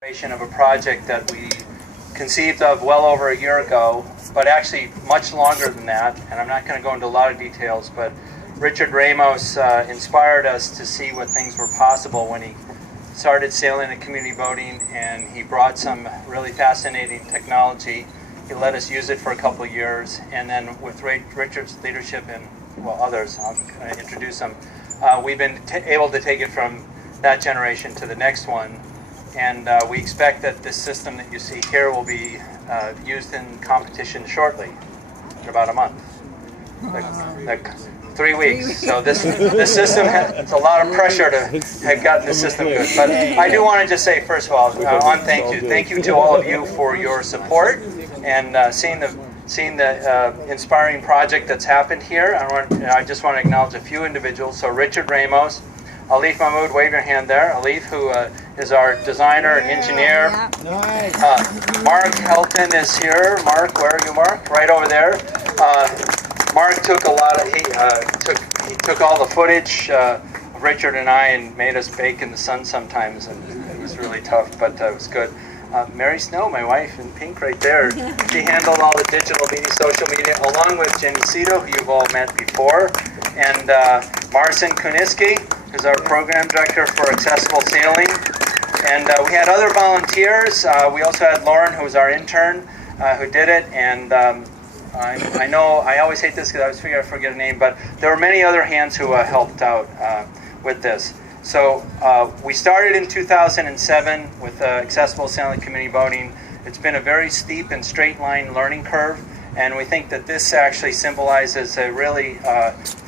Of a project that we conceived of well over a year ago, but actually much longer than that, and I'm not going to go into a lot of details, but Richard Ramos inspired us to see what things were possible when he started sailing and community boating, and he brought some really fascinating technology. He let us use it for a couple of years, and then with Richard's leadership and, well, others, I'll kind of introduce them, we've been able to take it from that generation to the next one. And we expect that this system that you see here will be used in competition shortly, in about a month, like 3 weeks. So this system, it's a lot of pressure to have gotten the system good. But I do want to just say, first of all, thank you to all of you for your support and seeing the inspiring project that's happened here. I just want to acknowledge a few individuals. So Richard Ramos, Alif Mahmoud, wave your hand there. Alif, who is our designer and engineer. Mark Helton is here. Mark, where are you, Mark? Right over there. Mark took a lot of, he took all the footage of Richard and I and made us bake in the sun sometimes, and it was really tough, but it was good. Mary Snow, my wife, in pink right there. She handled all the digital media, social media, along with Jenny Cito, who you've all met before, and Marcin Kuniski, who's our program director for Accessible Sailing. And we had other volunteers. We also had Lauren, who was our intern, who did it. And I know, I always hate this because I always figure I forget a name, but there were many other hands who helped out with this. So we started in 2007 with Accessible Sailing Community Boating. It's been a very steep and straight line learning curve. And we think that this actually symbolizes a really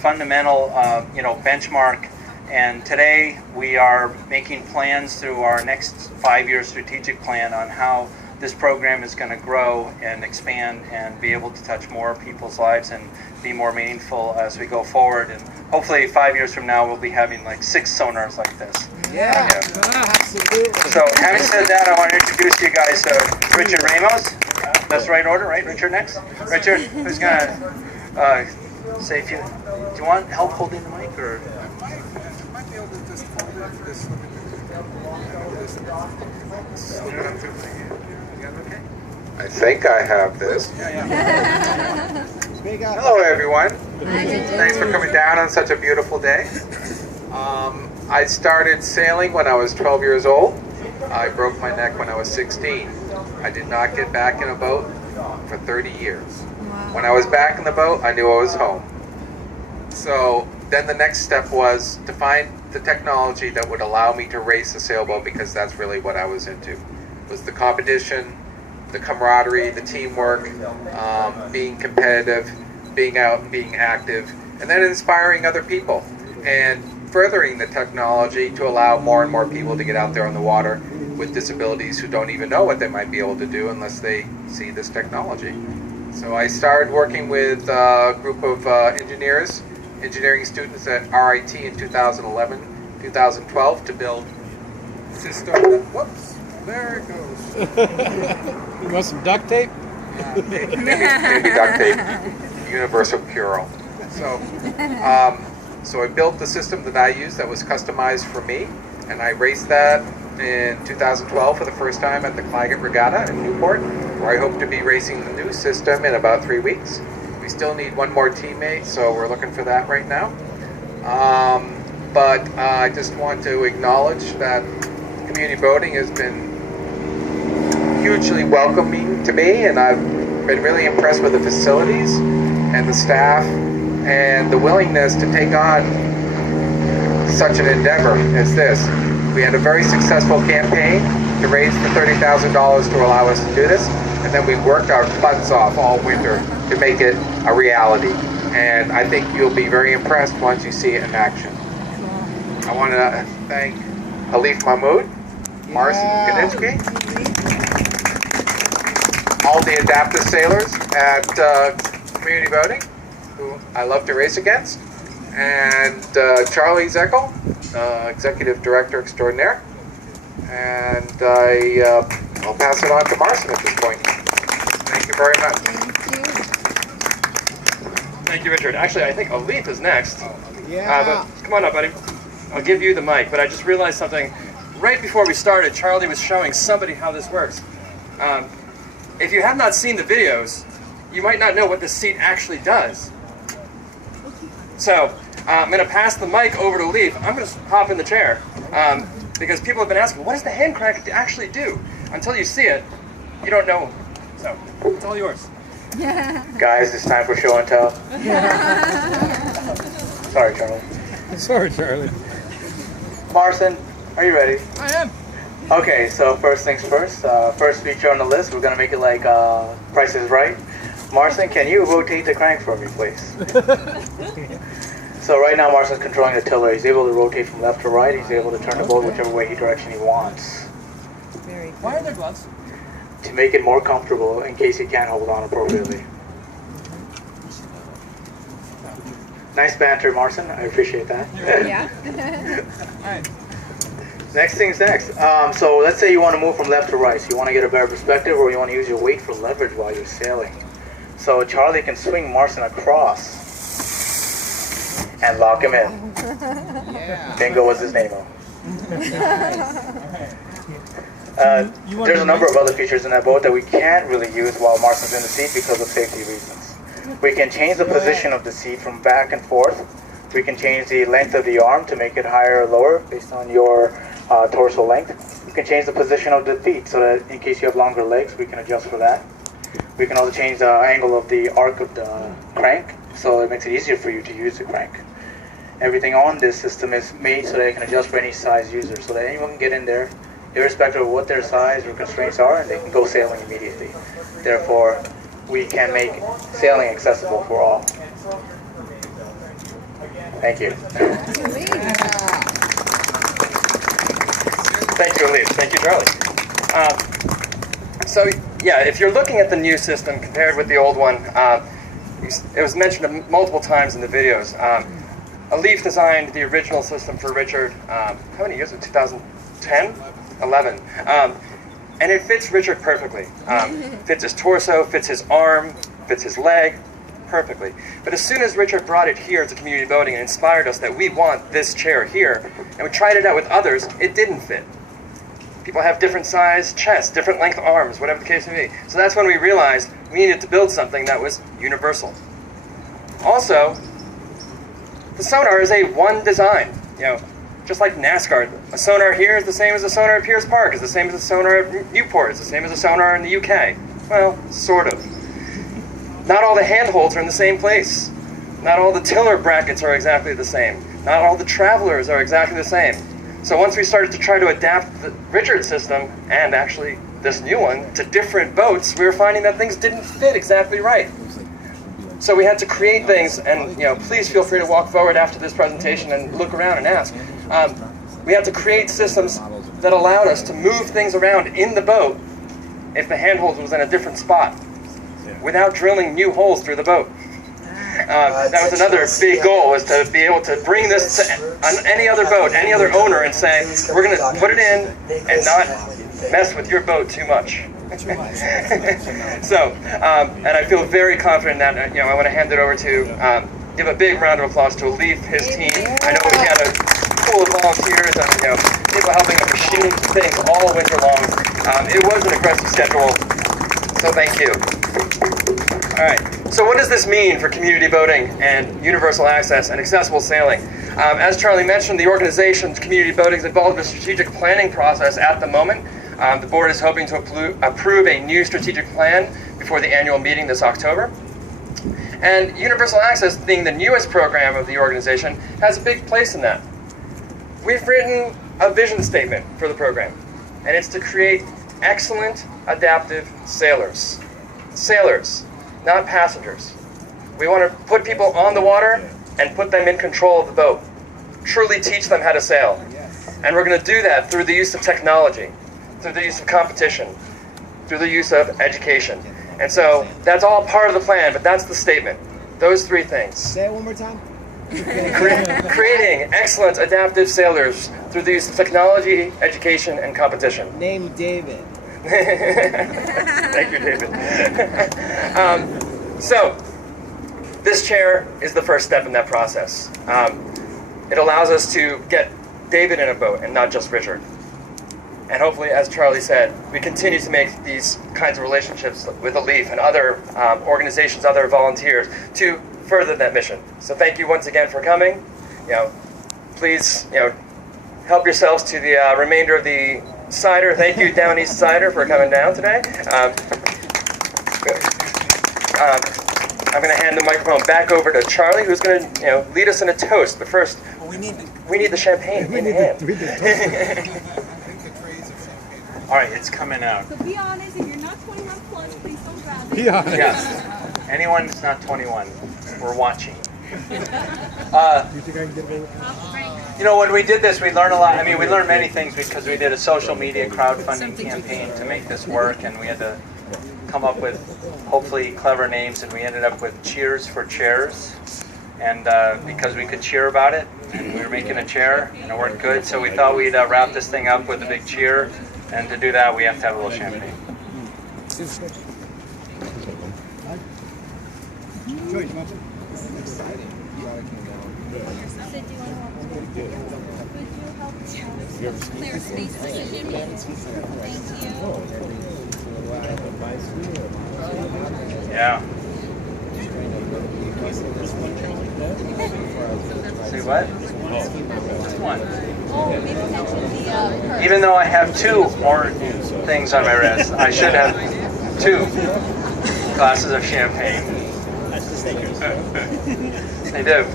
fundamental benchmark. And today we are making plans through our next 5-year strategic plan on how this program is going to grow and expand and be able to touch more people's lives and be more meaningful as we go forward. And hopefully 5 years from now we'll be having like 6 sonars like this. Yeah, absolutely. So having said that, I want to introduce you guys to Richard Ramos. That's the right order, right? Richard next? Richard, who's going to say do you want help holding the mic, or? I think I have this. Hello, everyone. Thanks for coming down on such a beautiful day. I started sailing when I was 12 years old. I broke my neck when I was 16. I did not get back in a boat for 30 years. When I was back in the boat, I knew I was home. So then the next step was to find the technology that would allow me to race a sailboat, because that's really what I was into. Was the competition, the camaraderie, the teamwork, being competitive, being out and being active, and then inspiring other people and furthering the technology to allow more and more people to get out there on the water with disabilities who don't even know what they might be able to do unless they see this technology. So I started working with a group of engineering students at RIT in 2011, 2012 to build a system that, whoops, there it goes. You want some duct tape? Maybe duct tape, universal cure-all. So I built the system that I used that was customized for me, and I raced that in 2012 for the first time at the Claggett Regatta in Newport, where I hope to be racing the new system in about 3 weeks. We still need one more teammate, so we're looking for that right now. But I just want to acknowledge that community boating has been hugely welcoming to me, and I've been really impressed with the facilities and the staff and the willingness to take on such an endeavor as this. We had a very successful campaign to raise the $30,000 to allow us to do this, and then we worked our butts off all winter to make it a reality. And I think you'll be very impressed once you see it in action. I want to thank Alif Mahmoud, Marcin Kuniski, all the adaptive sailors at Community Boating, who I love to race against, and Charlie Zeckel, Executive Director Extraordinaire. And I'll pass it on to Marcin at this point. Thank you very much. Thank you, Richard. Actually, I think Alif is next. Yeah. But come on up, buddy. I'll give you the mic, but I just realized something. right before we started, Charlie was showing somebody how this works. If you have not seen the videos, you might not know what this seat actually does. So I'm going to pass the mic over to Leaf. I'm going to hop in the chair because people have been asking, what does the hand crank actually do? Until you see it, you don't know. So it's all yours. Guys, it's time for show and tell. Sorry, Charlie. Sorry, Charlie. Marson, are you ready? I am. Okay, so first things first. First feature on the list, we're going to make it like Price is Right. Marson, can you rotate the crank for me, please? So right now Marson's controlling the tiller. He's able to rotate from left to right. He's able to turn the boat whichever way direction he wants. Why are there gloves? To make it more comfortable in case he can't hold on appropriately. Nice banter, Marson. I appreciate that. Yeah. Next thing's next. So let's say you want to move from left to right. So you want to get a better perspective, or you want to use your weight for leverage while you're sailing. So Charlie can swing Marson across and lock him in. Bingo was his name. There's a number of other features in that boat that we can't really use while Marson's in the seat because of safety reasons. We can change the position of the seat from back and forth. We can change the length of the arm to make it higher or lower based on your torso length. We can change the position of the feet so that in case you have longer legs, we can adjust for that. We can also change the angle of the arc of the crank so it makes it easier for you to use the crank. Everything on this system is made so that it can adjust for any size user, so that anyone can get in there irrespective of what their size or constraints are, and they can go sailing immediately. Therefore, we can make sailing accessible for all. Thank you. Thank you, Elise. Thank you, Charlie. So, yeah, if you're looking at the new system compared with the old one, it was mentioned multiple times in the videos. Elif designed the original system for Richard, how many years ago? 2010? 11. And it fits Richard perfectly. Fits his torso, fits his arm, fits his leg perfectly. But as soon as Richard brought it here to community boating and inspired us that we want this chair here, and we tried it out with others, it didn't fit. People have different size chests, different length arms, whatever the case may be. So that's when we realized we needed to build something that was universal. Also, the sonar is a one design. You know, just like NASCAR, a sonar here is the same as a sonar at Pierce Park, is the same as a sonar at Newport, is the same as a sonar in the UK. Well, sort of. Not all the handholds are in the same place. Not all the tiller brackets are exactly the same. Not all the travelers are exactly the same. So once we started to try to adapt the Richard system, and actually this new one, to different boats, we were finding that things didn't fit exactly right. So we had to create things, and please feel free to walk forward after this presentation and look around and ask. We had to create systems that allowed us to move things around in the boat if the handhold was in a different spot, without drilling new holes through the boat. That was another big goal, was to be able to bring this to any other boat, any other owner, and say, we're going to put it in and not mess with your boat too much. So, and I feel very confident that, I want to hand it over to, give a big round of applause to Elif, his team. I know we had a full of volunteers and, people helping us machine things all winter long. It was an aggressive schedule, so thank you. All right, so what does this mean for community boating and universal access and accessible sailing? As Charlie mentioned, the organization's community boating is involved in a strategic planning process at the moment. The board is hoping to approve a new strategic plan before the annual meeting this October. And universal access, being the newest program of the organization, has a big place in that. We've written a vision statement for the program, and it's to create excellent adaptive sailors. Sailors, not passengers. We want to put people on the water and put them in control of the boat. Truly teach them how to sail. And we're going to do that through the use of technology, through the use of competition, through the use of education. And so that's all part of the plan, but that's the statement. Those three things. Say it one more time. Creating excellent adaptive sailors through the use of technology, education, and competition. Name David. Thank you, David. So, this chair is the first step in that process. It allows us to get David in a boat and not just Richard. And hopefully, as Charlie said, we continue to make these kinds of relationships with the Leaf and other organizations, other volunteers, to further that mission. So thank you once again for coming. Please, help yourselves to the remainder of the cider. Thank you, Down East Cider, for coming down today. I'm going to hand the microphone back over to Charlie, who's going to lead us in a toast. But first, we need the champagne in hand. All right, it's coming out. So be honest, if you're not 21 plus, please don't grab it. Be honest. Yes. Anyone who's not 21, we're watching. You think I can get away with it? When we did this, we learned a lot. I mean, we learned many things because we did a social media crowdfunding campaign to make this work, and we had to come up with hopefully clever names, and we ended up with CHEERS4CHAIRS, and because we could cheer about it, and we were making a chair, and it worked good, so we thought we'd wrap this thing up with a big cheer, and to do that, we have to have a little champagne. Clear space decision. Thank you. Yeah. See what? Just one. Oh, maybe mention the purse. Even though I have 2 more things on my wrist, I should have 2 glasses of champagne. I do.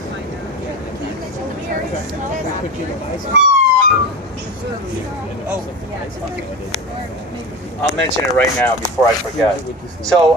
I'll mention it right now before I forget. So.